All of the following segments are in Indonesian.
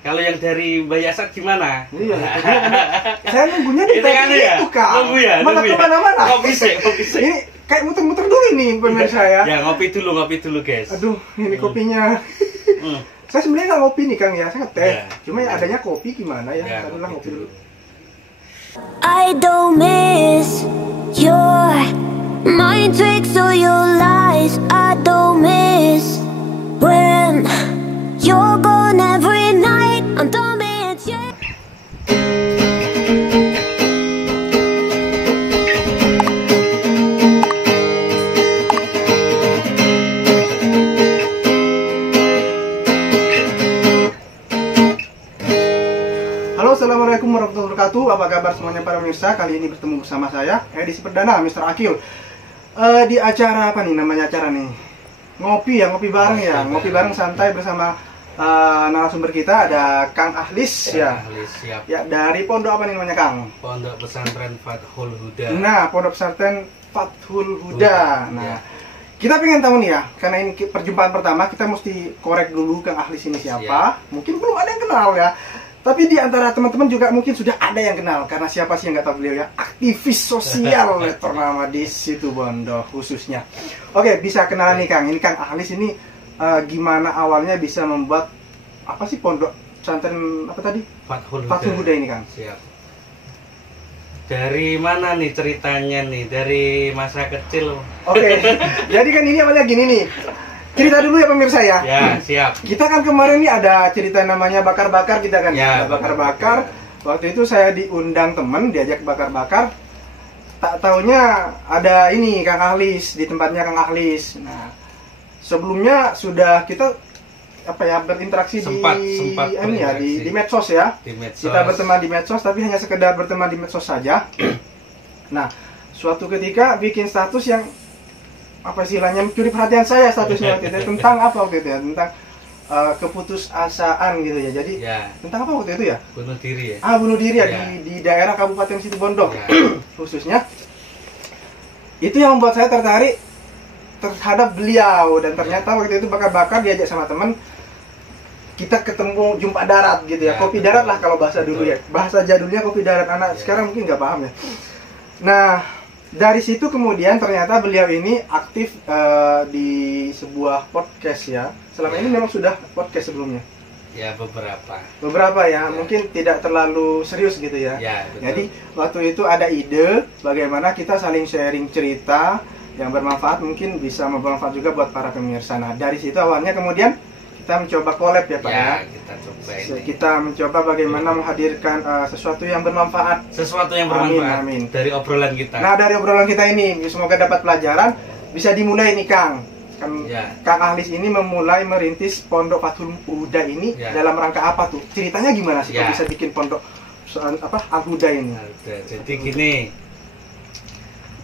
Kalau yang dari Mbak Yasat gimana? Iya, saya nunggunya di tadi itu, Kak. Nunggu ya? Mana kemana-mana. Kopi sih. Ini kayak muter-muter dulu ini pemirsa ya. Ya, ngopi dulu guys. Aduh, ini kopinya. Saya sebenarnya nggak ngopi nih, Kang ya. Saya ngeteh. Ya. Cuma ya adanya kopi gimana ya? Ya, Taruhlah ngopi dulu. I don't miss your mind tricks or your lies. I don't miss when you're gone every night. I'm done with you. Halo, assalamualaikum warahmatullahi wabarakatuh. Apa kabar semuanya para pemirsa? Kali ini bertemu bersama saya, edisi perdana, Mr. Akil. Di acara apa nih namanya acara nih? Ngopi ya, ngopi bareng ya, ngopi bareng santai bersama narasumber kita ada Kang Ahlis ya. Ahlis, siap. Ya, dari pondok apa nih namanya, Kang? Pondok Pesantren Fathul Huda. Nah, Pondok Pesantren Fathul Huda. Nah, kita pengen tahu nih ya, karena ini perjumpaan pertama, kita mesti korek dulu Kang Ahlis ini siapa. Mungkin belum ada yang kenal ya. Tapi di antara teman-teman juga mungkin sudah ada yang kenal, karena siapa sih yang nggak tahu beliau ya, aktivis sosial ternama di Situbondo khususnya. Oke, bisa kenalan nih Kang. Ini Kang Ahlis ini gimana awalnya bisa membuat apa sih pondok pesantren apa tadi? Fathul Huda ini Kang. Siap. Dari mana nih ceritanya nih? Dari masa kecil. Oke, jadi kan ini awalnya gini nih. Cerita dulu ya pemirsa ya. Ya, siap. Kita kan kemarin nih ada cerita namanya bakar-bakar kita kan. Ya, bakar-bakar. Waktu itu saya diundang temen, diajak bakar-bakar. Tak taunya ada ini Kang Ahlis, di tempatnya Kang Ahlis. Nah, sebelumnya sudah kita apa ya berinteraksi sempat ini ya di medsos ya. Di medsos. Kita berteman di medsos tapi hanya sekedar berteman di medsos saja. Nah, suatu ketika bikin status yang apa istilahnya mencuri perhatian saya statusnya waktu itu tentang apa waktu itu ya, tentang keputusasaan gitu ya. Jadi tentang apa waktu itu ya? Bunuh diri ya. Bunuh diri ya, di daerah Kabupaten Situbondo khususnya. Itu yang membuat saya tertarik terhadap beliau, dan ternyata waktu itu bakar-bakar diajak sama teman, kita ketemu jumpa darat gitu ya, kopi darat lah kalau bahasa dulu ya, bahasa jadulnya kopi darat. Anak sekarang mungkin nggak paham ya. Nah, dari situ kemudian ternyata beliau ini aktif di sebuah podcast ya. Selama ini memang sudah podcast sebelumnya. Ya, beberapa ya, mungkin tidak terlalu serius gitu ya. Jadi waktu itu ada ide bagaimana kita saling sharing cerita yang bermanfaat, mungkin bisa bermanfaat juga buat para pemirsa. Nah, dari situ awalnya kemudian kita mencoba collab ya Pak ya. Kita mencoba bagaimana menghadirkan sesuatu yang bermanfaat. Amin. Dari obrolan kita. Nah, dari obrolan kita ini semoga dapat pelajaran. Bisa dimulai nih Kang. Kang Ahlis ini memulai merintis Pondok Fathul Huda ini dalam rangka apa tuh? Ceritanya gimana sih kok bisa bikin pondok Al-Huda ini? Jadi gini.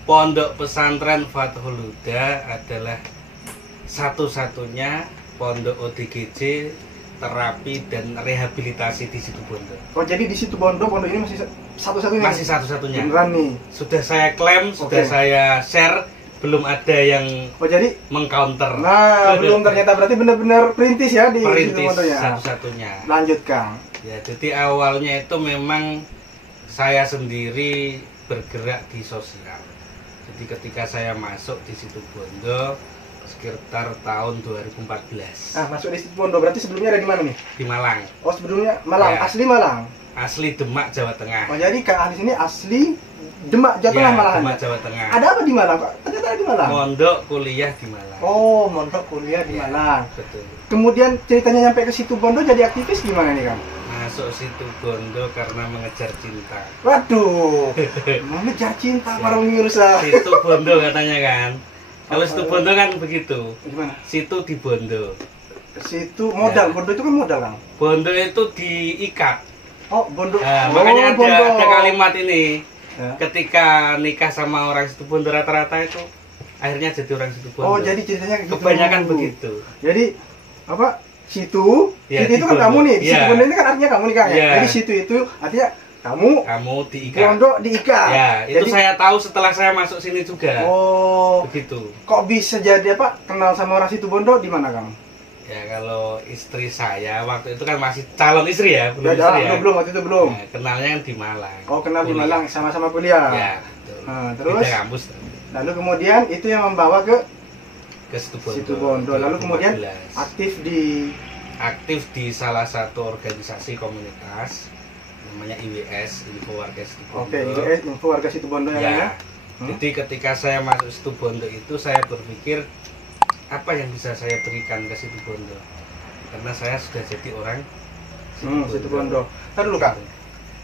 Pondok Pesantren Fathul Huda adalah satu-satunya pondok ODGJ terapi dan rehabilitasi di Situbondo. Oh, jadi di Situbondo pondok ini masih satu-satunya? Masih satu-satunya. Beneran nih. Sudah saya klaim, sudah saya share, belum ada yang jadi mengcounter. Nah, belum, ternyata berarti benar-benar perintis ya di Situbondo ya. Satu-satunya. Lanjut Kang. Ya, jadi awalnya itu memang saya sendiri bergerak di sosial. Jadi ketika saya masuk di Situbondo sekitar tahun 2014. Masuk di Situbondo, berarti sebelumnya ada di mana nih? Di Malang. Oh, sebelumnya Malang, asli Malang? Asli Demak, Jawa Tengah. Oh, jadi Kang Ahlis ini asli Demak, Jawa Tengah malahan? Demak, Jawa Tengah. Ada apa di Malang Pak? Ternyata ada di Malang? Mondok kuliah di Malang. Oh, mondok kuliah di Malang. Betul. Kemudian ceritanya nyampe ke Situbondo jadi aktivis gimana nih Kang? Masuk Situbondo karena mengejar cinta. Waduh, mengejar cinta para pemirsa. Situbondo katanya kan. Kalau Situbondo kan begitu. Gimana? Situ di Bondo. Situ modal, Bondo itu kan modal Kang. Bondo itu diikat. Oh, Bondo. Makanya ada kalimat ini. Ketika nikah sama orang Situbondo rata-rata itu akhirnya jadi orang Situbondo. Oh, jadi ceritanya gitu. Kebanyakan begitu. Jadi apa? Situ itu kan kamu nih. Situbondo ini kan artinya kamu nih Kang ya. Jadi situ itu artinya kamu diikat. Pondok diikat. Ya, itu jadi, saya tahu setelah saya masuk sini juga. Oh, begitu. Kok bisa jadi apa? Kenal sama orang Situbondo di mana, Kang? Ya kalau istri saya waktu itu kan masih calon istri ya, belum istri ya. Belum, waktu itu belum. Nah, kenalnya kan di Malang. Oh, kenal kuliah. Di Malang, sama-sama kuliah. Ya, betul. Nah, terus beda kampus. Lalu kemudian itu yang membawa ke Situbondo. Lalu kemudian aktif di salah satu organisasi komunitas namanya IWS, Info Warga Situbondo. Oke, IWS Info Warga Situbondo ya. Jadi ketika saya masuk Situbondo itu saya berpikir apa yang bisa saya berikan ke Situbondo, karena saya sudah jadi orang Situbondo. Ntar dulu Kang,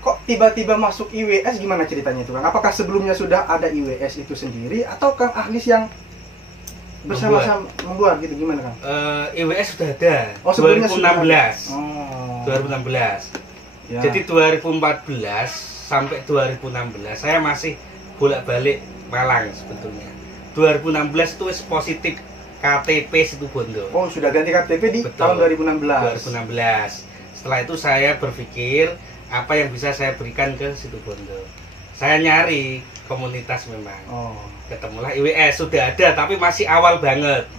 kok tiba-tiba masuk IWS, gimana ceritanya itu Kang? Apakah sebelumnya sudah ada IWS itu sendiri atau Kang Ahlis yang bersama-sama membuat gitu, gimana Kang? IWS sudah ada. Oh, sebelumnya 2016. Oh. 2016. Ya. Jadi 2014 sampai 2016 saya masih bolak-balik Malang sebetulnya. 2016 itu positif KTP Situbondo. Oh, sudah ganti KTP di tahun 2016. 2016. Setelah itu saya berpikir apa yang bisa saya berikan ke Situbondo. Saya nyari komunitas memang. Oh. Ketemulah IWS, sudah ada tapi masih awal banget.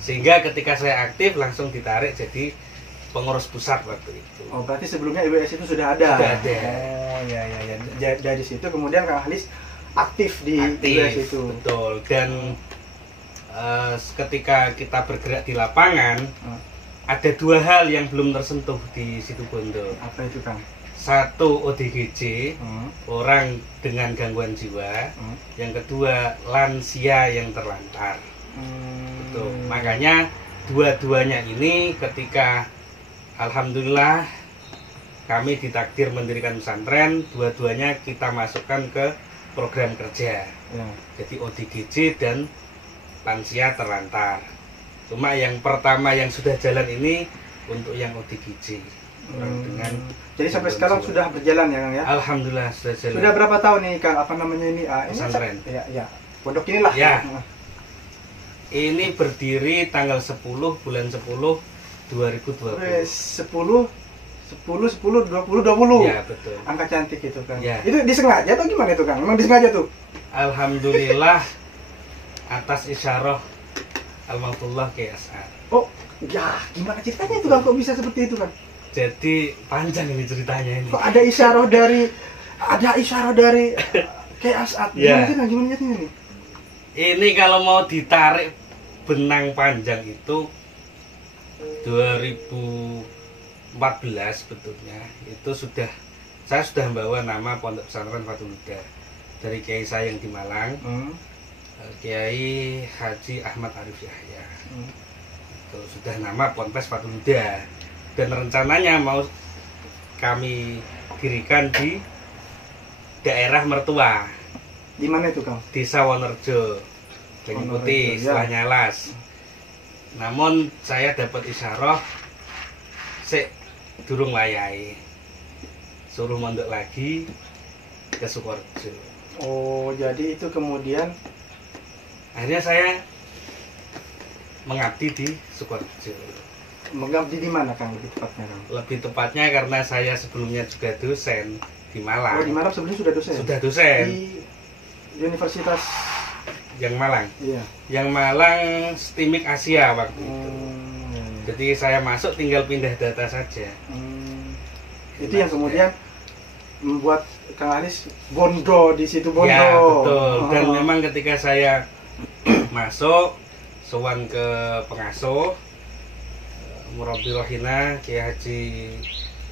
Sehingga ketika saya aktif langsung ditarik jadi pengurus pusat waktu itu. Oh, berarti sebelumnya IWS itu sudah ada. Sudah ada. Oh, ya. Dari situ kemudian Kang Ahlis aktif di IWS itu. Betul. Dan ketika kita bergerak di lapangan, ada dua hal yang belum tersentuh di Situbondo. Apa itu Kang? Satu ODGJ, orang dengan gangguan jiwa. Yang kedua lansia yang terlantar. Betul. Makanya dua-duanya ini ketika alhamdulillah kami ditakdir mendirikan pesantren, dua-duanya kita masukkan ke program kerja. Jadi ODGJ dan lansia terlantar. Cuma yang pertama yang sudah jalan ini untuk yang ODGJ. Dengan jadi sampai sekarang sudah berjalan ya Kang ya? Alhamdulillah sudah jalan. Sudah berapa tahun nih Kang, apa namanya ini? Pesantren. Ya. Pondok inilah. Ya. Ini berdiri tanggal 10 bulan 10 2020. 10 20. Ya, betul. Angka cantik itu Kang. Ya. Itu disengaja atau gimana itu Kang? Memang disengaja tuh? Alhamdulillah atas isyarah Almatullah KSR. Oh, ya gimana ceritanya itu Kang? Kok bisa seperti itu Kang? Jadi panjang ini ceritanya ini. Kok ada isyarah dari KSR? Gimana ini? Ini kalau mau ditarik benang panjang itu 2014 sebetulnya itu saya sudah membawa nama Pondok Pesantren Fathul Huda dari kiai saya yang di Malang, Kiai Haji Ahmad Arif Yahya. Itu sudah nama Ponpes Fathul Huda dan rencananya mau kami dirikan di daerah mertua. Di mana itu Kang? Desa Wonerjo, Banyu Putih, setelahnya Las. Namun saya dapat isyarah durung wayahe, suruh mondok lagi ke Sukorejo. Oh, jadi itu kemudian akhirnya saya mengabdi di Sukorejo. Mengabdi di mana Kang lebih tepatnya Kang? Lebih tepatnya karena saya sebelumnya juga dosen di Malang. Oh, di Malang sebelumnya sudah dosen? Sudah dosen. Di Universitas yang Malang. Iya. Yang Malang STIMIK Asia waktu itu. Jadi saya masuk tinggal pindah data saja. Itu yang kemudian membuat Kang Ahlis bondo di Situbondo. Ya, betul. Dan memang ketika saya masuk sowan ke pengasuh Murabi Rohina Kiai Haji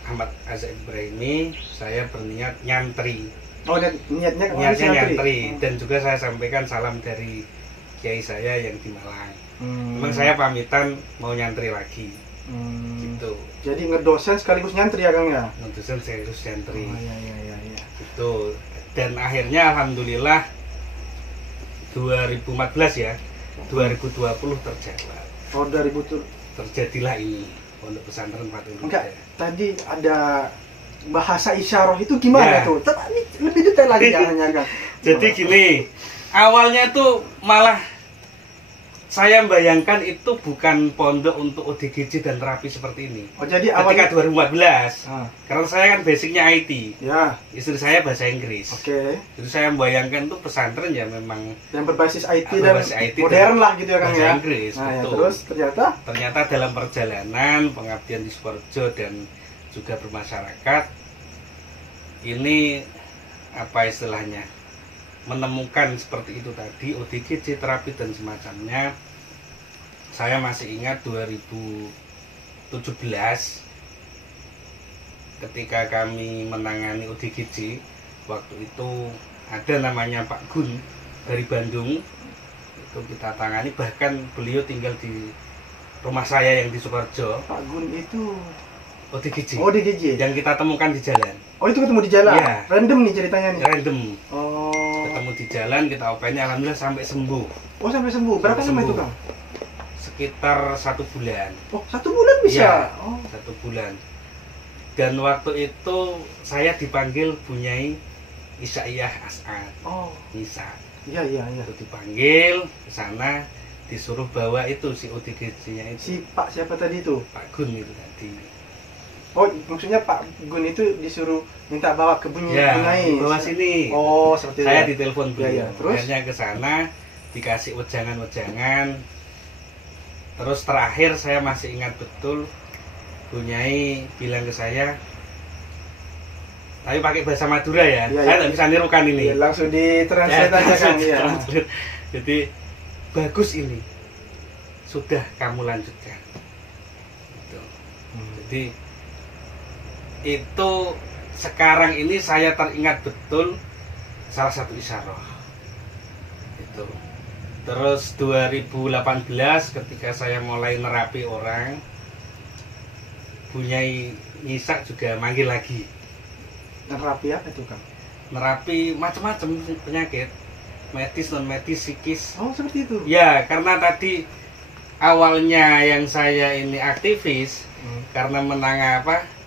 Ahmad Azza Ibrahimi, saya berniat nyantri. Oh, niatnya nyantri. Dan juga saya sampaikan salam dari kiai saya yang di Malang. Memang saya pamitan mau nyantri lagi. Gitu. Jadi ngedosen sekaligus nyantri ya Kang ya? Ngedosen sekaligus nyantri. Oh, iya. Gitu. Dan akhirnya alhamdulillah 2014 ya, 2020 terjawab. Oh, 2020 terjadilah ini Pondok Pesantren Fathul Huda. Enggak, tadi ada bahasa isyarah itu gimana tuh? Ini lebih detail lagi jangan Kang. Jadi gini, awalnya tuh malah saya membayangkan itu bukan pondok untuk ODGJ dan terapi seperti ini. Oh, jadi ketika 2014, karena saya kan basicnya IT, ya. Istri saya bahasa Inggris. Oke. Jadi saya membayangkan itu pesantren ya memang yang berbasis IT dan modern lah gitu ya Kang ya. Inggris, nah, ya, terus ternyata dalam perjalanan pengabdian di Sukoharjo dan juga bermasyarakat, ini apa istilahnya, menemukan seperti itu tadi, ODGJ, terapi dan semacamnya. Saya masih ingat 2017 ketika kami menangani ODGJ, waktu itu ada namanya Pak Gun dari Bandung, itu kita tangani, bahkan beliau tinggal di rumah saya yang di Sukoharjo. Pak Gun itu ODGJ. ODGJ yang kita temukan di jalan. Oh, itu ketemu di jalan? Ya. Random nih ceritanya nih? Random. Oh. Ketemu di jalan, kita openi, alhamdulillah sampai sembuh. Oh, sampai sembuh. Berapa lama itu Kang? Sekitar 1 bulan. Oh, 1 bulan bisa? Ya, 1 bulan. Dan waktu itu saya dipanggil Bunyai Isaiyah As'ad. Oh. Nisa. Iya. Itu dipanggil ke sana, disuruh bawa itu si ODGJ-nya itu. Si Pak siapa tadi itu? Pak Gun itu tadi. Oh, maksudnya Pak Gun itu disuruh minta bawa ke Bunyai. Bawa sini. Oh, seperti itu. Saya ditelepon beliau. Ya. Terus akhirnya ke sana, dikasih wejangan-wejangan. Terus terakhir saya masih ingat betul, Bunyai bilang ke saya, tapi pakai bahasa Madura ya. Saya nggak bisa nirukan ini. Ya, langsung ditranslate aja kan ya. Jadi bagus ini, sudah kamu lanjutkan. Gitu. Jadi itu sekarang ini saya teringat betul salah satu isyarah itu. Terus 2018 ketika saya mulai nerapi orang, Bunyai Nisa juga manggil lagi. Nerapi apa itu Kang? Nerapi macam-macam penyakit, medis, non medis, psikis. Oh, seperti itu. Ya, karena tadi awalnya yang saya ini aktivis, karena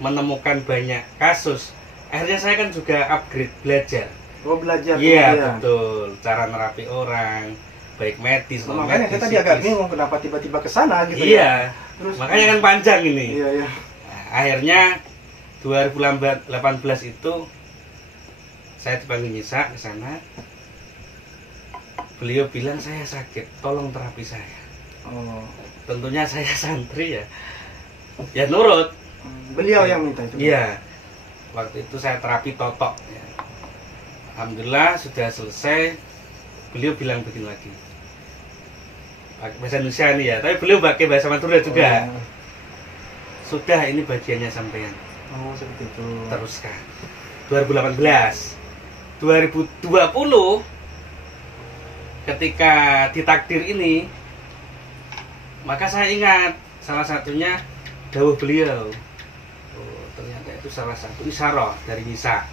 menemukan banyak kasus, akhirnya saya kan juga upgrade, belajar. Oh, belajar. Iya, betul. Cara nerapi orang, baik medis, non medis. Makanya saya tadi agak bingung kenapa tiba-tiba ke sana gitu. Iya. Terus makanya kan panjang ini. Iya. Nah, akhirnya 2018 itu saya dipanggil Nisa ke sana. Beliau bilang saya sakit, tolong terapi saya. Oh. Tentunya saya santri ya. Ya nurut. Beliau yang minta itu. Iya. Waktu itu saya terapi totok ya. Alhamdulillah sudah selesai. Beliau bilang begini lagi, pakai bahasa Indonesia nih ya, tapi beliau pakai bahasa Madura juga. Sudah, ini bagiannya sampean. Oh, seperti itu. Teruskan. 2018. 2020 ketika ditakdir ini, maka saya ingat salah satunya dawuh beliau. Oh, ternyata itu salah satu isyarah dari Nisa.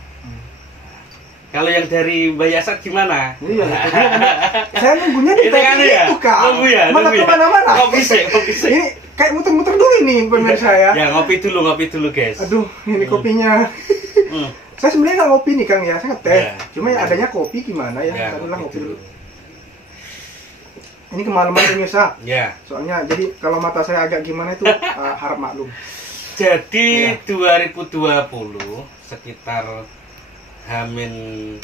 Kalau yang dari Mbak Yasat gimana? Iya, saya nunggunya di tadi itu Kak. Nunggu ya. Malah kemana-mana. Ngopi sih. Ini kayak muter-muter dulu ini pemirsa ya. Ya ngopi dulu guys. Aduh, ini kopinya. Saya sebenarnya nggak ngopi nih Kang ya, saya ngeteh. Cuma ya adanya kopi gimana ya? Tadilah ngopi dulu. Ini kemalaman pemirsa. Ya. Soalnya jadi kalau mata saya agak gimana itu harap maklum. Jadi 2020 sekitar Hamin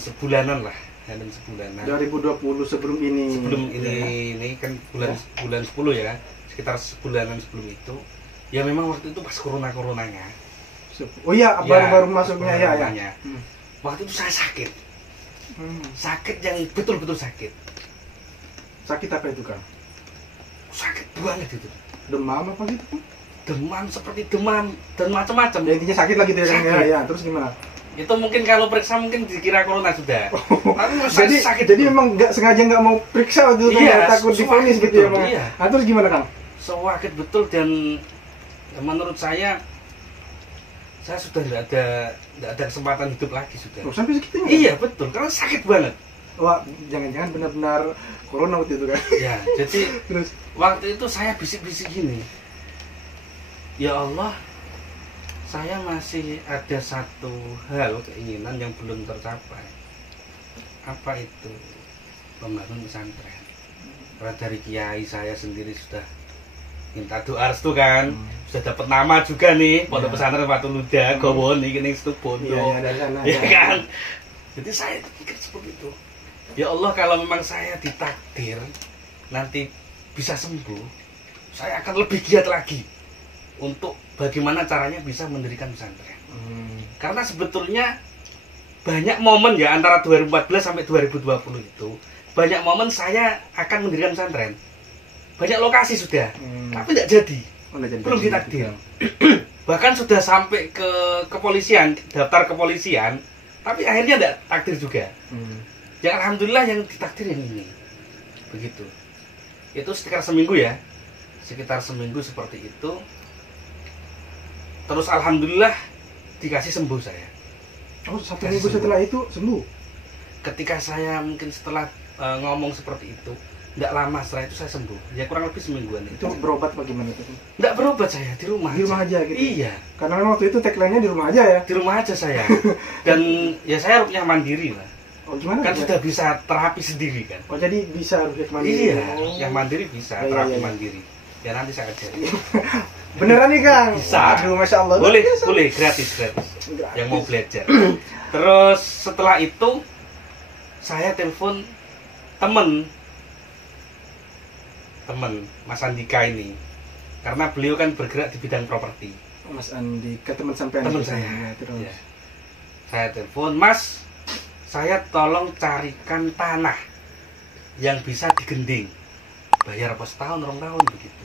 sebulanan lah, Hamin sebulanan. 2020 sebelum ini. Sebelum ini kan bulan 10 ya, sekitar sebulanan sebelum itu. Ya memang waktu itu pas coronanya. Oh iya, baru masuknya ya. Waktu itu saya sakit. Sakit yang betul-betul sakit. Sakit apa itu Kang? Sakit banget itu. Demam apa gitu Kang? Demam seperti demam dan macam-macam. Ya, intinya sakit lagi gitu ya. Terus gimana? Itu mungkin kalau periksa mungkin dikira corona sudah. Jadi sakit. Jadi memang sengaja nggak mau periksa waktu itu, takut divonis gitu ya, Bang. Iya. Nah, terus gimana Kang? Sakit betul dan menurut saya sudah nggak ada kesempatan hidup lagi sudah. Sampai segitunya? Iya betul, karena sakit banget. Wah, jangan-jangan benar-benar corona waktu itu kan? Ya, jadi terus waktu itu saya bisik-bisik gini. Ya Allah, saya masih ada satu hal keinginan yang belum tercapai. Apa itu? Membangun pesantren. dari kiai saya sendiri sudah minta doa restu kan, sudah dapat nama juga nih Pondok Pesantren Fathul Huda Gowon iki ning Situbondo. Ya kan. Jadi saya pikir seperti itu. Ya Allah, kalau memang saya ditakdir nanti bisa sembuh, saya akan lebih giat lagi untuk bagaimana caranya bisa mendirikan pesantren. Karena sebetulnya banyak momen ya antara 2014 sampai 2020 itu, banyak momen saya akan mendirikan pesantren. Banyak lokasi sudah, tapi tidak jadi. Belum ditakdir. Bahkan sudah sampai ke kepolisian, daftar kepolisian, tapi akhirnya tidak takdir juga. Ya alhamdulillah yang ditakdir yang ini. Begitu. Itu sekitar seminggu ya. Sekitar seminggu seperti itu. Terus alhamdulillah dikasih sembuh saya. Oh, 1 minggu setelah itu sembuh? Ketika saya mungkin setelah ngomong seperti itu, tidak lama setelah itu saya sembuh. Ya kurang lebih semingguan itu. Berobat bagaimana itu? Tidak berobat saya, di rumah. Di rumah aja gitu? Iya. Karena waktu itu tagline-nya di rumah aja ya? Di rumah aja saya. Dan ya saya rukyah mandiri lah. Oh gimana? Kan sudah bisa terapi sendiri kan? Oh jadi bisa rukyah mandiri? Iya, yang mandiri bisa, terapi mandiri. Ya nanti saya ajarin. Beneran nih Kang? Bisa. Aduh, Masya Allah. Boleh, boleh, gratis. Yang mau belajar. Terus setelah itu saya telepon temen Mas Andika ini, karena beliau kan bergerak di bidang properti. Mas Andika teman sampean? Teman saya. Ya, terus. Ya. Saya telepon, Mas, saya tolong carikan tanah yang bisa digending, bayar apa setahun, 2 tahun begitu,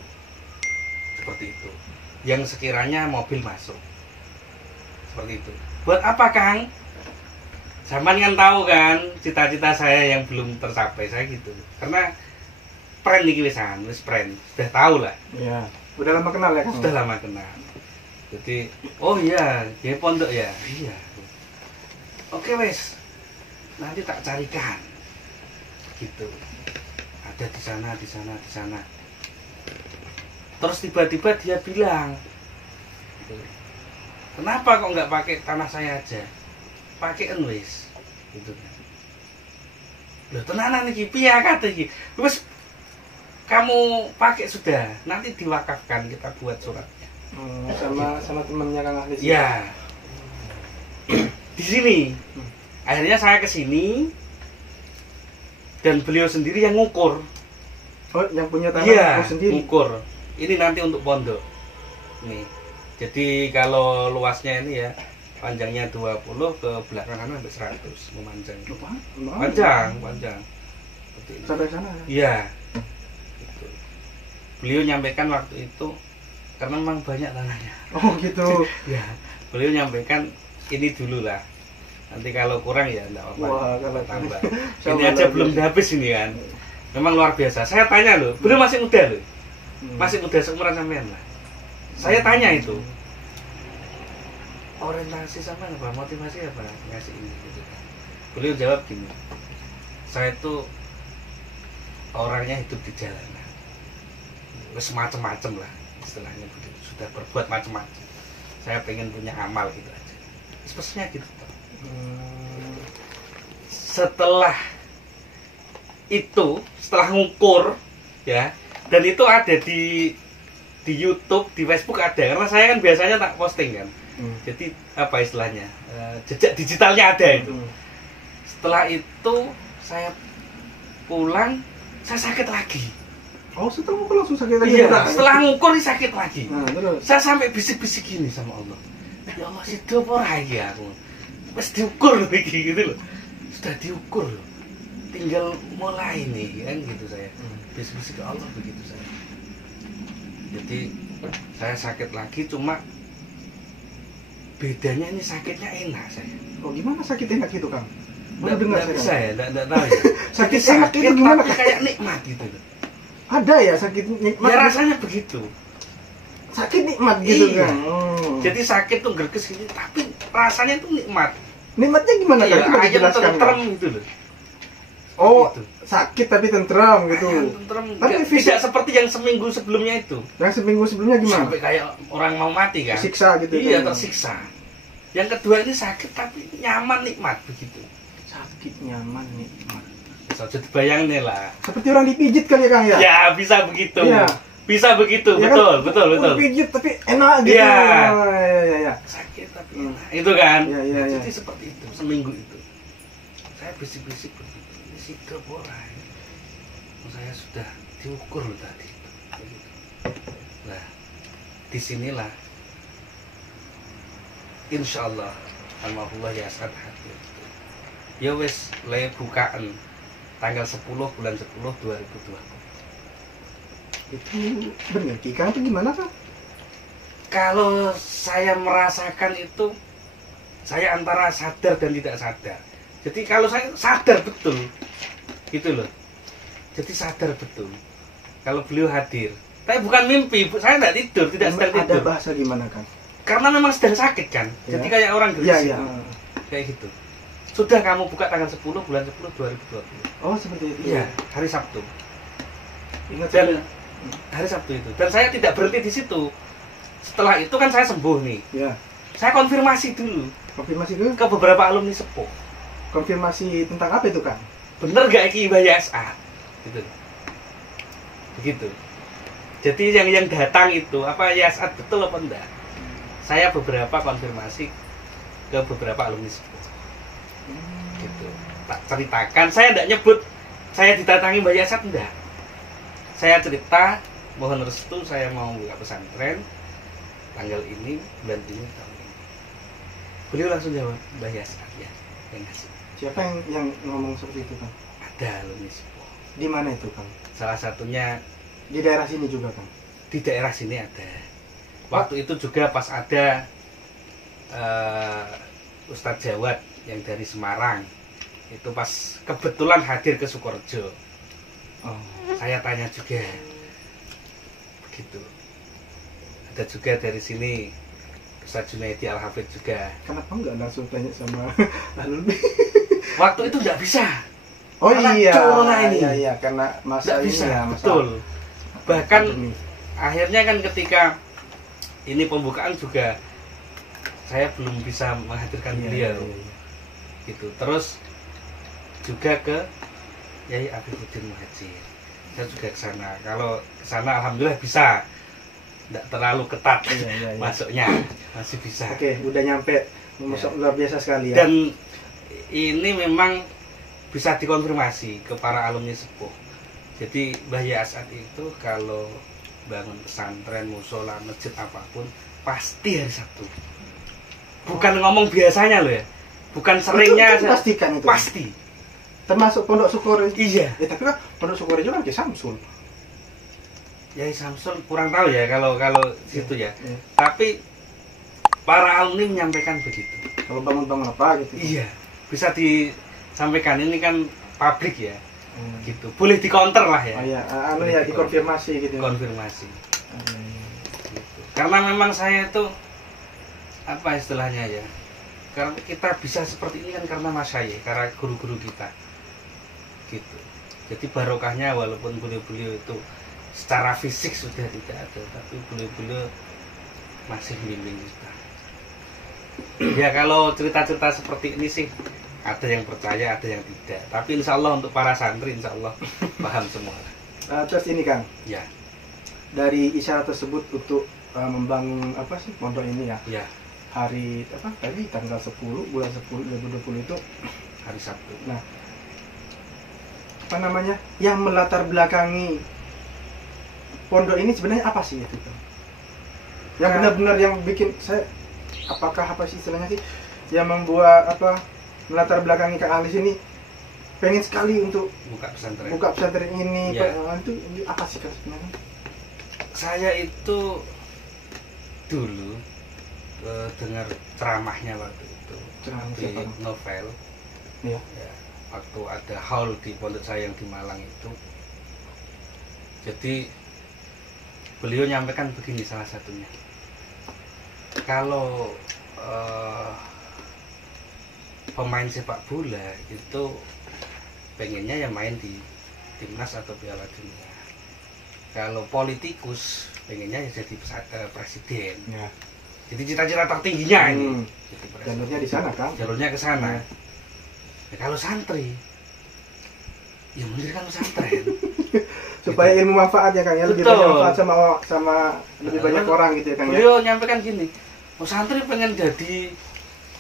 seperti itu. Yang sekiranya mobil masuk, seperti itu. Buat apa Kang? Zaman kan tahu kan cita-cita saya yang belum tercapai, saya gitu. Karena friend nih wisan, wis friend, sudah tahu lah. Iya. Udah lama kenal ya Kang? Sudah lama kenal. Jadi, oh iya, dia pondok ya. Iya. Oke wes, nanti tak carikan. Gitu. Ada di sana. Terus tiba-tiba dia bilang, kenapa kok nggak pakai tanah saya aja? Pakai wes. Gitu kan. Loh tenanan iki piye kate iki? Wes kamu pakai sudah, nanti diwakafkan, kita buat suratnya. Sama temennya Kang Ahli. Ya. Di sini. Akhirnya saya ke sini dan beliau sendiri yang ngukur. Oh, yang punya tanah ya, sendiri. Ngukur. Ini nanti untuk pondok. Nih. Jadi kalau luasnya ini ya, panjangnya 20, ke belakang kanan sampai 100, memanjang. Panjang. Sampai sana. Iya. Beliau nyampaikan waktu itu karena memang banyak tanahnya. Oh gitu. Ya, beliau nyampaikan ini dulu lah. Nanti kalau kurang ya enggak apa-apa. Wah, kalau tambah. Ini aja belum habis ini kan. Memang luar biasa. Saya tanya loh, beliau masih muda loh. Masih muda seumuran sampean lah. Saya tanya itu. Orientasi sama apa? Motivasi apa? Ngasih ini gitu kan. Beliau jawab gini. Saya tuh orangnya hidup di jalanan. Semacam-macam lah istilahnya begitu, sudah berbuat macam-macam. Saya pengen punya amal gitu aja. Sepertinya gitu. Setelah itu, setelah ngukur ya, dan itu ada di YouTube, di Facebook ada, karena saya kan biasanya tak posting kan. Jadi apa istilahnya, jejak digitalnya ada itu. Setelah itu saya pulang, saya sakit lagi. Oh, setelah ngukur langsung sakit lagi? Iya, setelah ngukur ini sakit lagi. Nah, terus? Saya sampai bisik-bisik gini sama Allah. Ya Allah, sido apa lagi aku? Mas diukur loh gitu loh. Sudah diukur loh. Tinggal mulai nih kan gitu saya. Bisik-bisik ke Allah begitu saya. Jadi saya sakit lagi, cuma bedanya ini sakitnya enak saya. Oh, gimana sakit enak itu, Kang? Nggak bisa ya, nggak tahu ya. Sakit enak itu gimana? Kayak nikmat gitu loh. Ada ya sakit nikmat? Ya rasanya begitu. Sakit nikmat gitu iya. Kan? Oh. Jadi sakit tuh gerges gini, tapi rasanya tuh nikmat. Nikmatnya gimana kan? Coba dijelaskan. Tentrem gitu loh. Oh, gitu. Sakit tapi tentrem gitu. Tentrem. Tapi tidak seperti yang seminggu sebelumnya itu. Yang seminggu sebelumnya gimana? Sampai kayak orang mau mati kan. Tersiksa gitu. Iya, tersiksa. Yang kedua ini sakit tapi nyaman nikmat begitu. Sakit nyaman nikmat. jadi bayangin lah. Seperti orang dipijit kali ya Kang ya? Ya bisa begitu. Ya. Bisa begitu, ya betul, kan? betul. Pijit tapi enak gitu. Ya. Sakit tapi enak. Itu kan. Ya. Jadi seperti itu, seminggu itu. Saya bisik-bisik begitu. Ini sidrop orang. Saya sudah diukur loh tadi. Nah, disinilah insyaallah alhamdulillah ya saat hadir. Ya wes le bukaan tanggal 10 bulan 10 2020. Itu benar Kang itu gimana Kang? Kalau saya merasakan itu saya antara sadar dan tidak sadar. Jadi kalau saya sadar betul gitu loh. Jadi sadar betul kalau beliau hadir. Tapi bukan mimpi, saya tidak tidur, tidak sedang tidur. Ada bahasa gimana Kang? Karena memang sedang sakit kan. Ya. Jadi kayak orang gelisah. Kayak gitu. Sudah kamu buka tanggal 10 bulan 10 2020. Oh, seperti itu. Iya, hari Sabtu. Ingat dan hari Sabtu itu. Dan saya tidak berhenti di situ. Setelah itu kan saya sembuh nih. Ya. Saya konfirmasi dulu. Konfirmasi dulu ke beberapa alumni sepuh. Konfirmasi tentang apa itu Kang? Bener gak Ki Mbah Yasat? Gitu. Begitu. Jadi yang datang itu apa Yasat betul apa enggak? Saya beberapa konfirmasi ke beberapa alumni sepuh. Gitu. Tak ceritakan, saya enggak nyebut saya didatangi Mbah Yasat enggak. Saya cerita mohon restu saya mau buka pesantren tanggal ini bulan ini tahun ini. Beliau langsung jawab Mbah Yasat ya yang ngasih. Siapa yang ngomong seperti itu Kang? Ada alumni sepuh. Di mana itu Kang? Salah satunya di daerah sini juga Kang? Di daerah sini ada. Waktu itu juga pas ada Ustadz Jawad yang dari Semarang. Itu pas kebetulan hadir ke Sukorejo. Oh, saya tanya juga. Begitu. Ada juga dari sini Ustadz Junaidi Al-Hafidh juga. Kenapa enggak langsung tanya sama alumni? Waktu itu enggak bisa. Oh karena iya, karena masa ini bisa, ya, betul. Bahkan akhirnya kan ketika ini pembukaan juga saya belum bisa menghadirkan beliau. Gitu. Terus juga ke Yai Afifuddin Muhajir. Saya juga ke sana. Kalau ke sana alhamdulillah bisa. Enggak terlalu ketat masuknya. Masih bisa. Oke, udah nyampe. Luar biasa sekali ya. Dan ini memang bisa dikonfirmasi ke para alumni sepuh. Jadi Mbah Yasat itu kalau bangun pesantren, musola, masjid apapun pasti hari Sabtu. Bukan ngomong biasanya loh ya. Bukan seringnya. Itu pastikan itu. Pasti. Termasuk Pondok Sukorejo. Iya. Tapi kan Pondok Sukorejo kan ke Samsul. Ya Samsul kurang tahu ya kalau situ ya. Tapi para alumni menyampaikan begitu. Kalau bangun-bangun apa gitu. Iya. Bisa disampaikan ini kan pabrik ya. Gitu. Boleh dikonter lah ya. Oh iya, ya dikonfirmasi gitu. Konfirmasi. Gitu. Karena memang saya itu apa istilahnya ya? Karena kita bisa seperti ini kan karena masyayikh, karena guru-guru kita. Gitu. Jadi barokahnya walaupun beliau-beliau itu secara fisik sudah tidak ada, tapi beliau-beliau masih membimbing kita. Ya kalau cerita-cerita seperti ini sih ada yang percaya, ada yang tidak. Tapi insya Allah untuk para santri insya Allah paham semua. Terus ini Kang, ya. Dari isyarat tersebut untuk membangun apa sih pondok ini ya? Ya. Hari apa tadi tanggal 10 bulan 10 2020 itu hari Sabtu. Nah, apa namanya? Yang melatar belakangi pondok ini sebenarnya apa sih itu Kang? Yang benar-benar yang bikin saya apakah apa sih istilahnya sih yang membuat apa melatar belakangi Kang Ali sini pengen sekali untuk buka pesantren ini ya. Itu apa sih Kang sebenarnya? Saya itu dulu dengar ceramahnya waktu itu di novel ya. Waktu ada haul di pondok saya yang di Malang itu, jadi beliau nyampaikan begini salah satunya, kalau pemain sepak bola itu pengennya ya main di timnas atau Piala Dunia. Kalau politikus pengennya ya jadi presiden. Ya. Jadi cita-cita tertingginya ini. Jalurnya di sana kan? Jalurnya ke sana. Ya, kalau santri, Ya mendirikan pesantren. Supaya ilmu manfaat ya Kang ya, lebih banyak manfaat sama lebih banyak orang gitu ya Kang ya. Beliau nyampaikan gini, santri pengen jadi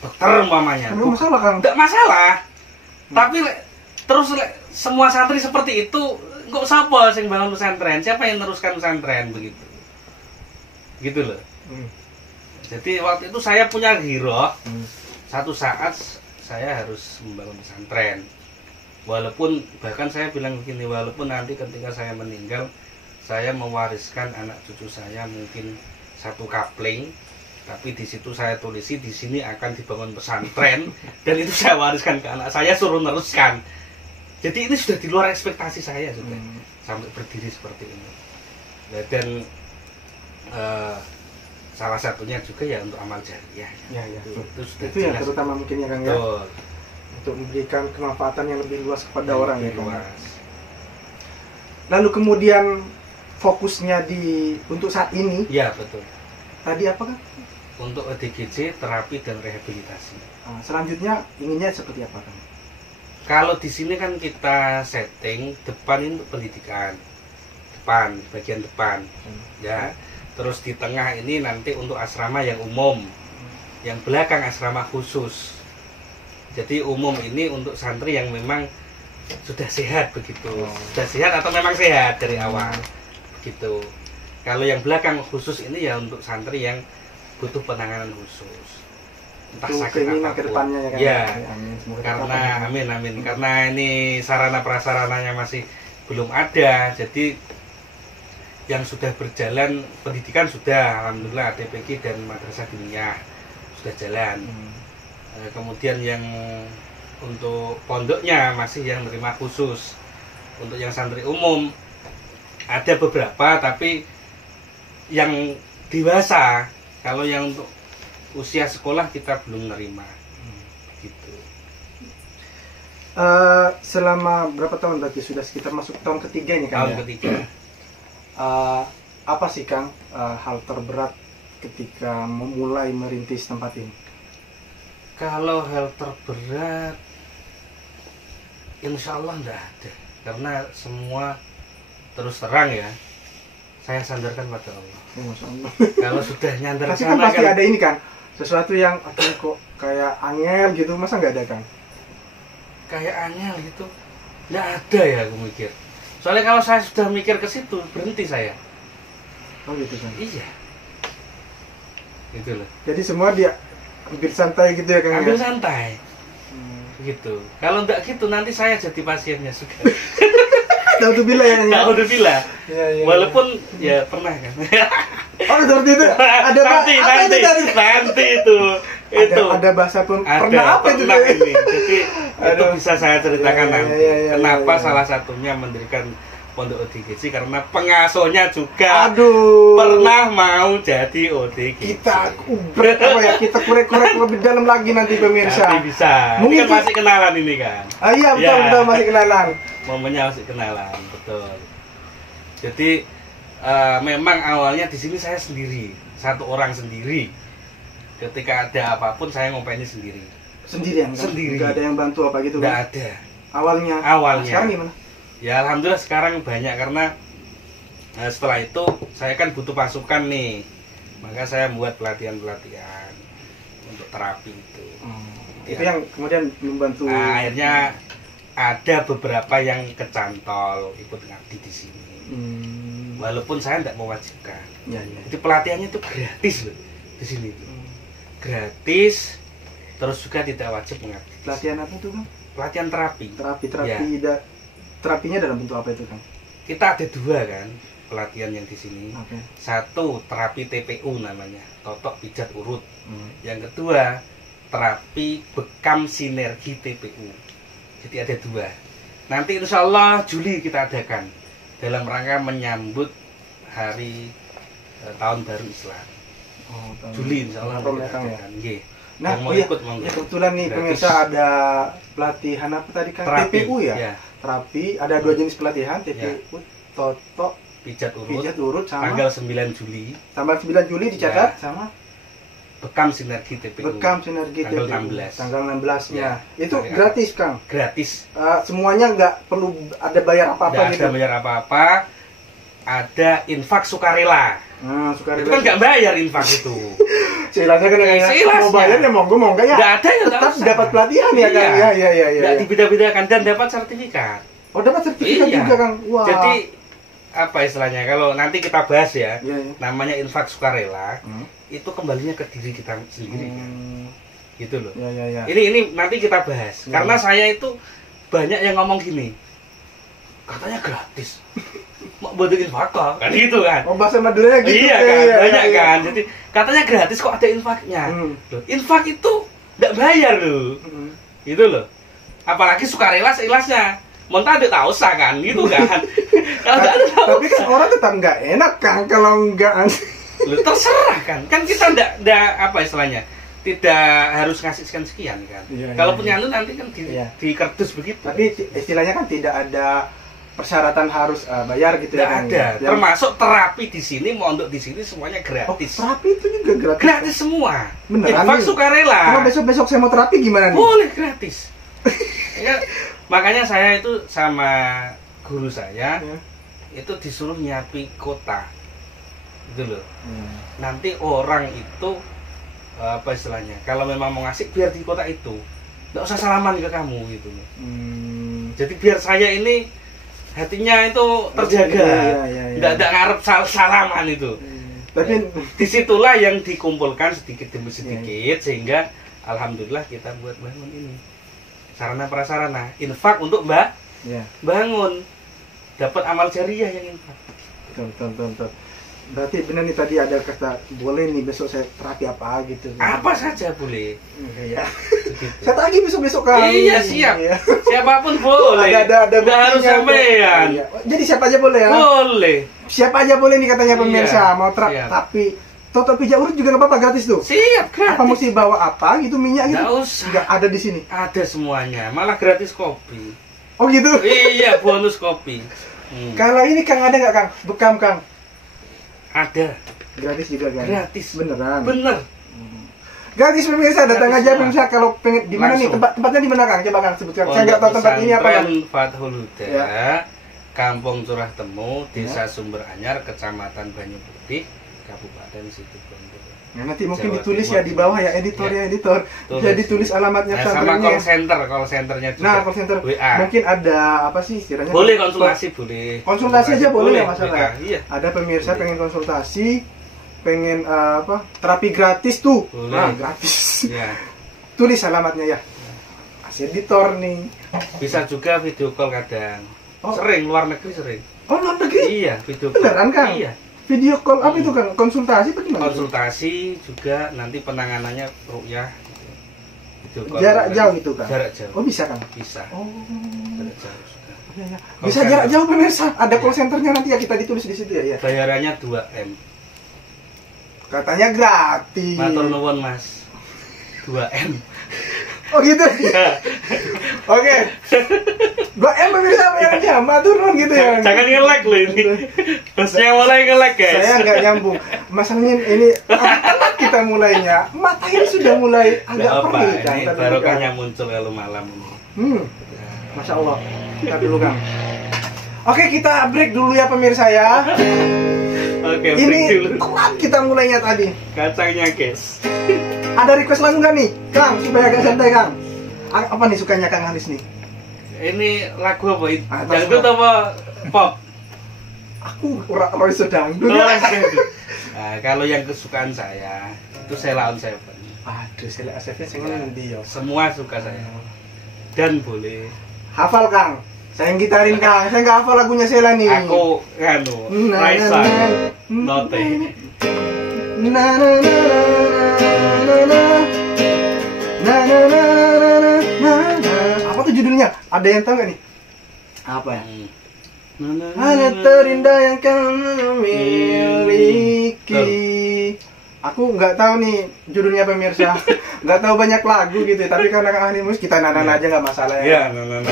dokter umpamanya. Enggak masalah Kang. Enggak masalah. Tapi terus semua santri seperti itu, kok siapa yang bangun pesantren? Siapa yang meneruskan pesantren begitu? Gitu loh. Jadi waktu itu saya punya giroh. Satu saat saya harus membangun pesantren. Walaupun bahkan saya bilang begini, walaupun nanti ketika saya meninggal, saya mewariskan anak cucu saya mungkin satu kapling, tapi di situ saya tulisi di sini akan dibangun pesantren dan itu saya wariskan ke anak saya, suruh neruskan. Jadi ini sudah di luar ekspektasi saya sudah sampai berdiri seperti ini. Dan salah satunya juga ya untuk amal jariah. Ya. Itu yang terutama mungkin ya Kang ya. Untuk memberikan kemanfaatan yang lebih luas kepada orang ya Kang. Lalu kemudian fokusnya untuk saat ini. Ya betul. Tadi apa Kang? Untuk ODGJ, terapi dan rehabilitasi. Selanjutnya inginnya seperti apa Kang? Kalau di sini kan kita setting depan ini untuk pendidikan, bagian depan, ya. Terus di tengah ini nanti untuk asrama yang umum, yang belakang asrama khusus. Jadi umum ini untuk santri yang memang sudah sehat begitu, sudah sehat atau memang sehat dari awal, begitu. Kalau yang belakang khusus ini ya untuk santri yang butuh penanganan khusus. Entah sakit apapun. Ya, kan? Ya. Amin. Karena ini sarana prasarananya masih belum ada, jadi yang sudah berjalan pendidikan sudah, alhamdulillah TPQ dan madrasah diniyah sudah jalan. Kemudian yang untuk pondoknya masih yang menerima khusus. Untuk yang santri umum ada beberapa, tapi yang dewasa. Kalau yang untuk usia sekolah kita belum menerima. Gitu. Selama berapa tahun berarti sudah sekitar masuk tahun ketiga ini Kang? Tahun ketiga. Apa sih Kang hal terberat ketika memulai merintis tempat ini? Kalau hal terberat, insya Allah enggak ada, karena semua terus terang ya, saya sandarkan pada Allah. Kalau sudah nyandar pasti kan pasti ada ini kan, sesuatu yang kok kayak angel gitu, masa nggak ada Kang? Kayak angel gitu, nggak ada ya aku mikir. Soalnya kalau saya sudah mikir ke situ, berhenti saya. Oh gitu Kang? Iya. Gitu loh. Jadi semua dia ambil santai gitu ya Kang? Ambil santai. Gitu. Kalau enggak gitu nanti saya jadi pasiennya juga. Naudzubillah ya. Naudzubillah. Ya. Walaupun ya pernah kan. Oh seperti itu. Ada nanti itu. Ada bahasa pun pernah apa itu? Ini. Jadi itu bisa saya ceritakan nanti. Kenapa salah satunya mendirikan Pondok ODGJ, karena pengasuhnya juga pernah mau jadi ODGJ. Kita korek-korek lebih dalam lagi nanti pemirsa. Nanti bisa. Mungkin kan masih kenalan ini kan. Iya betul masih kenalan. Momennya masih kenalan, betul. Jadi memang awalnya di sini saya sendiri, satu orang sendiri. Ketika ada apapun saya ngopeni sendiri. Sendirian? Sendiri. Nggak ada yang bantu apa gitu? Nggak ada. Awalnya. Sekarang gimana? Ya alhamdulillah sekarang banyak, karena setelah itu saya kan butuh pasukan nih, maka saya membuat pelatihan-pelatihan untuk terapi itu. Itu yang kemudian membantu. Akhirnya ada beberapa yang kecantol ikut ngabdi di sini. Walaupun saya tidak mewajibkan. Jadi pelatihannya itu gratis loh di sini. Gratis, terus juga tidak wajib mengabdi. Pelatihan apa itu Kang? Pelatihan terapi. Ya. Terapinya dalam bentuk apa itu Kang? Kita ada dua kan pelatihan yang di sini. Okay. Satu terapi TPU namanya, totok pijat urut. Yang kedua terapi bekam sinergi TPU. Jadi ada dua. Nanti insya Allah Juli kita adakan dalam rangka menyambut hari tahun baru Islam. Juli insya Allah kita adakan. Nah, kebetulan nih pemirsa ada pelatihan apa tadi Kang? TPU ya? Terapi, ada dua jenis pelatihan, TPU, totok pijat urut sama tanggal 9 Juli. Tanggal 9 Juli dicatat sama Bekam Sinergi TPU. Bekam Sinergi tanggal TPU. 16. Tanggal 16-nya. Ya, itu gratis, Kang? Gratis. Semuanya nggak perlu ada bayar apa-apa gitu? Nggak ada bayar apa-apa. Ada infak sukarela. Sukarela. Itu kan nggak bayar infak itu. Silahnya kan mau bayar ya monggo ya. Nggak ada ya. Tetap dapat pelatihan ya, Kang? Iya. Nggak dibeda-bedakan dan dapat sertifikat. Oh, dapat sertifikat juga, Kang? Wah. Jadi apa istilahnya, kalau nanti kita bahas ya, namanya infak sukarela, itu kembalinya ke diri kita sendiri kan? Gitu loh. Ini nanti kita bahas, karena saya itu banyak yang ngomong gini, katanya gratis, mau buat infak kan gitu kan? Oh, bahasa Maduranya gitu. Iya kan, banyak kan. Jadi katanya gratis kok ada infaknya. Loh, infak itu nggak bayar loh, gitu loh. Apalagi sukarela seikhlasnya. Monta ada tak usah kan, gitu kan. Kalau nggak ada tak tapi kan orang tetap nggak enak kan kalau nggak. Terserah kan, kan kita nggak apa istilahnya, tidak harus ngasih sekian kan. Kalaupun yang nanti kan di kertas begitu. Tapi istilahnya kan tidak ada persyaratan harus bayar gitu ya. Kan? Ada, termasuk terapi di sini, mondok di sini semuanya gratis. Oh, terapi itu juga gratis. Gratis semua. Beneran? Infak sukarela. Kalau besok saya mau terapi gimana nih? Boleh gratis. Ya, makanya saya itu sama guru saya itu disuruh nyiapin kota gitu loh. Nanti orang itu apa istilahnya, kalau memang mau ngasih biar di kota itu nggak usah salaman ke kamu gitu loh. Jadi biar saya ini hatinya itu terjaga, nggak ngarep salaman itu. Tapi disitulah yang dikumpulkan sedikit demi sedikit sehingga alhamdulillah kita buat bangun ini. Sarana prasarana infak untuk bangun, dapat amal jariah yang infak. Betul. Berarti benar nih, tadi ada kata boleh nih besok saya terapi apa gitu. Apa saja boleh. Iya. Saya tagih besok kan. Iya siap. Siapapun boleh. Ada nggak harus sampean. Iya. Jadi siapa aja boleh ya? Boleh. Siapa aja boleh nih katanya pemirsa mau terapi. Toto pijat urut juga nggak apa-apa, gratis tuh. Siap, gratis. Apa mesti bawa apa gitu, minyak gitu? Nggak usah. Nggak ada di sini. Ada semuanya, malah gratis kopi. Oh gitu? Iya, bonus kopi. Kalau ini Kang ada nggak, Kang? Bekam, Kang? Ada. Gratis juga kan? Gratis. Beneran? Bener. Gratis pemirsa, datang aja pemirsa. Kalau pengen di mana nih? Tempatnya di mana, Kang? Coba Kang sebutkan. Saya nggak tahu tempat ini apa, Kang. Fathul Huda, Kampung Curah Temu, Desa Sumber Anyar, Kecamatan Banyu Putih, Kabupaten Situbondo. Nah, nanti mungkin ditulis ya di bawah ya, editor. Jadi ditulis alamatnya sama call centernya juga. Nah, call center. WA. Mungkin ada apa sih istilahnya? Boleh konsultasi, boleh. Konsultasi aja boleh, ya masalah. Iya. Ada pemirsa pengen konsultasi, pengen terapi gratis tuh. Boleh. Nah, gratis. Iya. Tulis alamatnya ya. Editor nih. Bisa juga video call kadang. Sering luar negeri sering. Oh, luar negeri? Iya, video call. Beneran, Kang? Iya. Video call apa itu, Kang? Konsultasi apa gimana? Konsultasi juga nanti penanganannya ruqyah. Jarak jauh gitu, Kang? Jarak jauh. Oh, bisa, Kang? Bisa. Oh. Jarak jauh juga. Ya. Bisa jarak jauh pemirsa. Ada call centernya nanti ya, kita ditulis di situ ya. Bayarannya 2M. Katanya gratis. Matur nuwun, Mas. 2M. Oh gitu. Oke. 2M pemirsa bayarannya, matur nuwun gitu ya. Jangan nge-lag loh ini. Bosnya mulai nge-lag, guys. Saya nggak nyambung. Masalahnya ini telat kita mulainya. Matahari sudah mulai agak perih kan. Ini barokahnya muncul kalau malam ini. Masya Allah. Kita dulu, Kang. Oke, kita break dulu ya pemirsa ya. Oke, ini break dulu. telat kita mulainya tadi. Kacangnya, guys. Ada request lagu nggak nih, Kang? Supaya agak santai, Kang. Apa nih sukanya Kang Halis nih? Ini lagu apa itu? Dangdut apa pop? Aku Royso dangdut. Nah, kalau yang kesukaan saya itu Sheila on Seven. Aduh, Sheila on Seven seneng dia. Semua suka saya. Dan boleh. Hafal, Kang. Saya yang gitarin, Kang. Saya nggak hafal lagunya Sheila nih. Aku Raisa. Note. Apa tuh judulnya? Ada yang tahu nggak nih? Apa ya? Hanya terindah yang kamu miliki. Aku nggak tahu nih judulnya pemirsa. Nggak tahu banyak lagu gitu. Tapi karena Kang Ahli Mus kita nanan aja nggak masalah ya. Iya, nanan.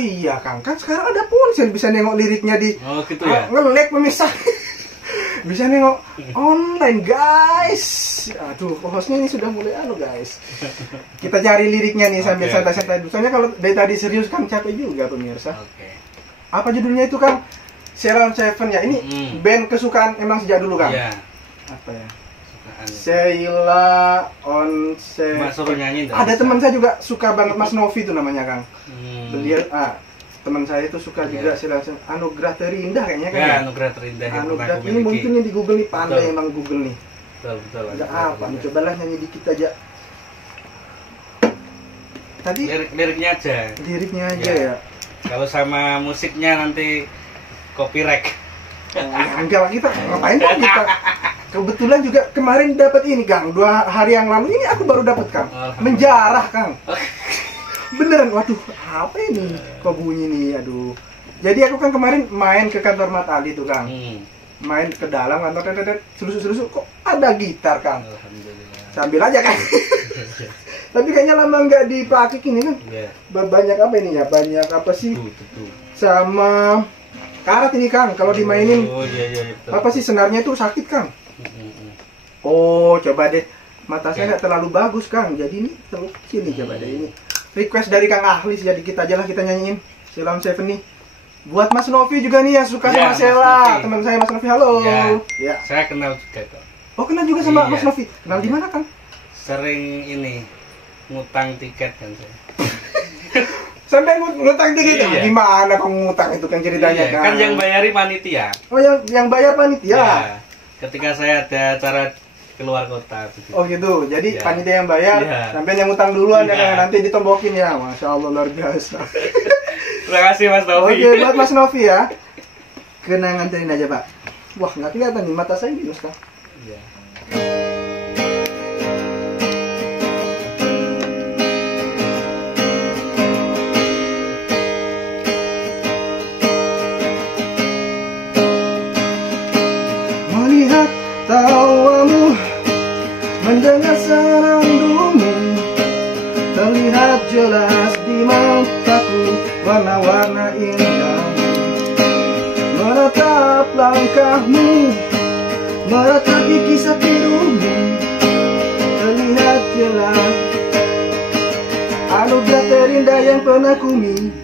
iya Kang, kan sekarang ada ponsel bisa nengok liriknya di gitu ya? Nge-lag pemirsa. Bisa nengok online guys. Aduh, hostnya ini sudah mulai guys. Kita cari liriknya nih sambil santai-santai. Soalnya kalau dari tadi serius kan capek juga pemirsa. Apa judulnya itu Kang? Ceylon Seven ya. Ini band kesukaan emang sejak dulu Kang. Iya. Apa ya? Sheila on suruh nyanyi. Ada teman saya juga suka banget Mas Novi itu namanya Kang. Beliau teman saya itu suka juga Sheila Anugerah Terindah kayaknya kan. Ya, Anugerah Terindah. Anugerah ini mungkin yang di Google nih, pandai emang Google nih. Betul. Ada apa nih? Cobalah nyanyi dikit aja. Tadi liriknya aja. Liriknya aja ya. Kalau sama musiknya nanti copyright. Enggak, kita ngapain Kang kita? Kebetulan juga kemarin dapat ini Kang, 2 hari yang lalu ini aku baru dapat Kang. Menjarah Kang. Beneran, waduh, apa ini? Kok bunyi nih, aduh. Jadi aku kan kemarin main ke kantor Mat Ali tuh Kang. Main ke dalam kantor, selusuk-selusuk, kok ada gitar Kang. Alhamdulillah. Sambil aja Kang. Tapi kayaknya lama nggak dipakai ini kan. Banyak apa ini ya? Banyak apa sih? Sama karat ini Kang, kalau dimainin. Apa sih senarnya itu sakit Kang? Oh, coba deh. Mata saya nggak terlalu bagus Kang, jadi ini terlalu kecil nih. Coba deh ini. Request dari Kang Ahlis, jadi kita aja lah kita nyanyiin Ceylon Seven nih. Buat Mas Novi juga nih yang suka sama Sheila. Teman saya Mas Novi, halo. Ya. Saya kenal juga kok. Oh, kenal juga sama Mas Novi. Kenal di mana Kang? Sering ini ngutang tiket kan saya. Sampai ngutang tiket ya? Gimana kok ngutang itu kan ceritanya Kan yang bayari panitia. Oh, yang bayar panitia. Ya. Ketika saya ada acara keluar kota begitu. Oh gitu, jadi panitia yang bayar, sampai yang ngutang duluan ya, nanti ditombokin ya. Masya Allah, luar biasa. Terima kasih Mas Novi. Oke, buat Mas Novi ya. Kenangan terindah aja Pak. Wah, nggak kelihatan nih, mata saya minus Kang. Melihat tawamu, mendengar senandungmu, terlihat jelas di mataku warna-warna indah. Menatap langkahmu, meratapi kisah hidupmu, terlihat jelas anugerah terindah yang pernah ku miliki.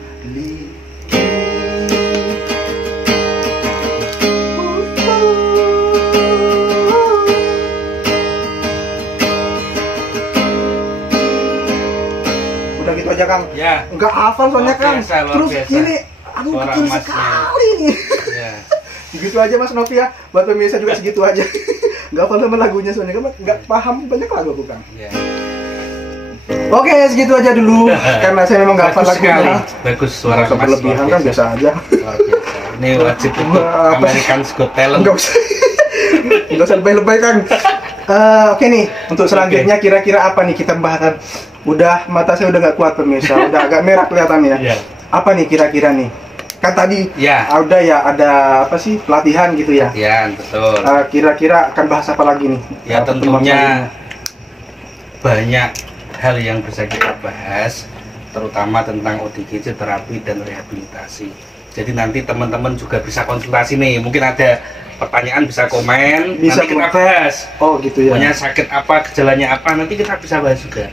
Gitu aja Kang, nggak hafal soalnya Kang. Terus ini, aduh kecil sekali nih. Segitu aja Mas Novi ya, buat pemirsa juga segitu aja. Nggak hafal sama lagunya soalnya kan, nggak paham banyak lagu aku Kang. Oke, segitu aja dulu, karena saya memang nggak hafal lagunya. Bagus suara Mas berlebihan kan biasa aja. Luar biasa. Ini wajib untuk American's Got Talent. Nggak usah lebay-lebay Kang. Oke nih, untuk selanjutnya kira-kira apa nih kita bahas? Udah, mata saya udah gak kuat pemirsa, udah agak merah kelihatannya. Apa nih kira-kira nih? Kan tadi udah ya ada apa sih pelatihan gitu ya? Iya, betul. Kira-kira akan bahas apa lagi nih? Ya tentunya banyak hal yang bisa kita bahas, terutama tentang ODGJ, terapi dan rehabilitasi. Jadi nanti teman-teman juga bisa konsultasi nih, mungkin ada pertanyaan bisa komen, nanti kita bahas. Oh gitu ya. Pokoknya sakit apa, gejalanya apa, nanti kita bisa bahas juga.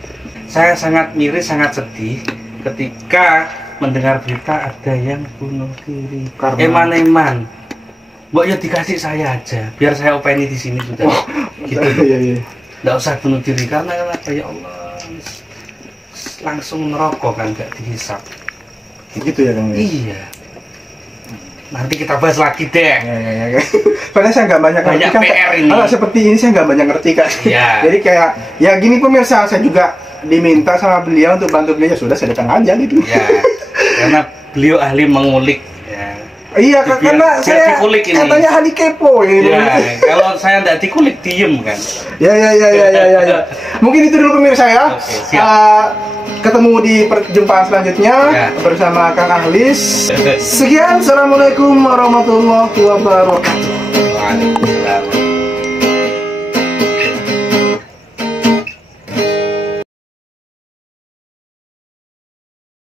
Saya sangat miris, sangat sedih ketika mendengar berita ada yang bunuh diri. Eman-eman. Mbok ya dikasih saya aja, biar saya openi di sini sudah. Gitu. Nggak usah bunuh diri karena ya Allah langsung neraka kan, nggak dihisap. Gitu ya Kang? Iya. Nanti kita bahas lagi deh. Soalnya saya nggak banyak ngerti kan. Kalau seperti ini saya nggak banyak ngerti kan. Jadi kayak ya gini pemirsa, saya juga diminta sama beliau untuk bantu beliau, ya sudah saya datang aja gitu. Karena beliau ahli mengulik. Iya, karena saya katanya ahli kepo ini. Kalau saya nggak dikulik diem kan. Ya. Mungkin itu dulu pemirsa ya. Ketemu di perjumpaan selanjutnya bersama Kang Ahlis. Sekian, assalamualaikum warahmatullahi wabarakatuh. Waalaikumsalam.